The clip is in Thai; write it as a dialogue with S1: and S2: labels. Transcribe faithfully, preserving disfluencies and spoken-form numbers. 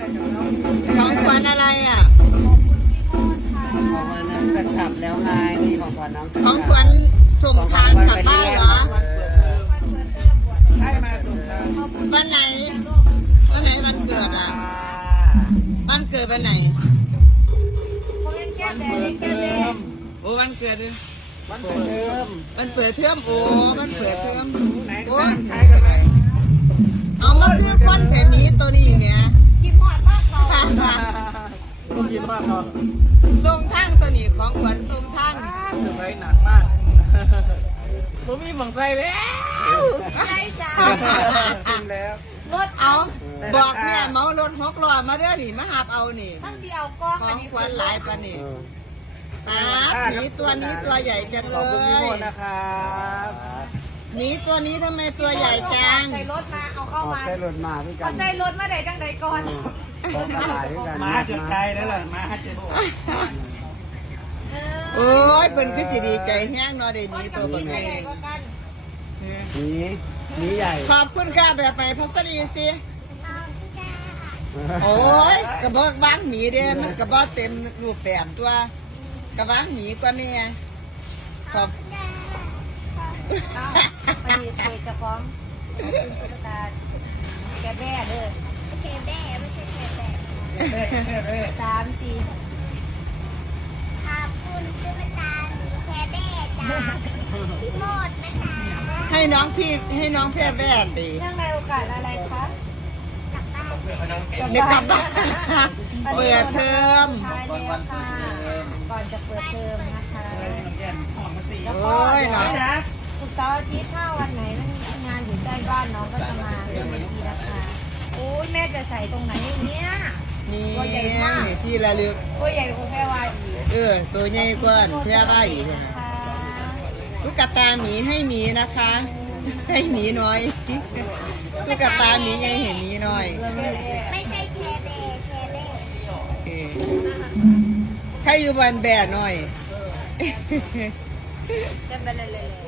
S1: ของขวัญอะไรอ่ะ
S2: ของวันนั้นจะกลับแล้วไงนี่ของขวัญน้อง
S1: ของขวัญส่งทางกลับบ้านเหรอ
S3: ให้มาส่งทาง
S1: วันไหนวันไหนวันเกิดอ่ะวันเกิดวันไหน
S3: วันเปิดเทอม
S1: โอ้วันเกิด
S3: วันเปิดเทอม
S1: วันเปิดเทอมโอ้วันเปิดเทอม
S3: ไหน
S1: โอ้
S3: ใช้กันไหม
S1: เอามาคือควันแผ่นนี้ตัวนี้เนี่ย
S4: กินหอดมากเรา
S3: กินมากเนาะ
S1: ทรงทั้งตัวนี้ของขวัญทรงทั้ง
S3: เซอร์ไพรส์หนักมากผมมีหมังไส้แล้ว
S4: ไรจ้า
S2: กินแล้ว
S4: รถ
S1: เอาบอกแม่เมารถหกล้อมาเด้อนี่มาหาบเอานี่
S4: ทั้งสีเอากล้อง
S1: ข
S4: อั
S1: อน ง
S4: นี้
S1: ขวัญหลายปะนี่ปาดหมีตัวนี้ตัวใหญ่จัง
S3: ข
S1: เล
S3: อบคุณพี่โม
S1: ย
S3: นะครับ
S1: หมีตัวนี้ทำไมตัวใหญ่จัง
S4: ใส่รถมาเอาเข้า
S2: ออก
S4: มา
S2: ใส่รถมาด้วยกั
S4: เอา
S2: น
S4: ใส่รถมาได้จังใดก่อน
S2: ของตลาดด้วยกัน
S3: มาจนไกลแล้วล่ะมาจน
S1: โอ้ยเป็นคือสิดีใจแห้งเนอได้หมีตัว
S4: นี้
S1: นี้
S4: ใหญ่กว่ากัน
S2: นี้นี้ใหญ่
S1: ขอบคุณค่ะแบบไปพัสดีสิโอ้ยกระบอกบ้างหมีเด้มันกระบอกเต็มรูปแบบตัวกระบอกหมีกว่านี่ขอบ
S4: ไปเตะกระป๋องตุ๊กตาแกแบ้เด้อแกแบ้ไม่ใช่แกแบ้
S3: เฮ้เฮ้เฮ้
S4: สามสี่
S5: ขอบคุณตุ๊กตาหมีแคเบ้จากพี่โมดนะคะ
S1: ให้น้องพี่ให้น้องแพร่แว่นดี
S4: เนื่องในโอกาสอะไรคะ
S1: เด็กกลับบ้านเปิดเทอม
S4: ท้ายแล้วค่ะก่อนจะเปิดเทอมนะคะ แล้วก็
S1: โอ้ย
S4: เดี๋ยว
S1: เนาะ
S4: ศุกร์เสาร์อาทิตย์ถ้าวันไหนนั่นงานอยู่ใกล้บ้านน้องก็จะมาเรียนทีนะคะโอ้ยแม่จะใส่ตรงไหนอย่างเนี้ย
S1: นี่
S4: ตัวใหญ่มาก
S1: ที่ระลึก
S4: ตัวใหญ่กว่าแพรวาอีก
S1: เออตัวใหญ่กว่าแพร่ว่าอีก
S4: นะ
S1: นะคะ ตุ๊กตาหมีให้หมีนะคะ ให้หมีหน่อยตุ๊กตาหมีใหญ่ให้หมีหน่อย
S5: ไม่ใช่แคเบ้แคเบ้
S1: เออใครอยู่บ้านแบ่หน่อย
S4: จะไปเลยเลย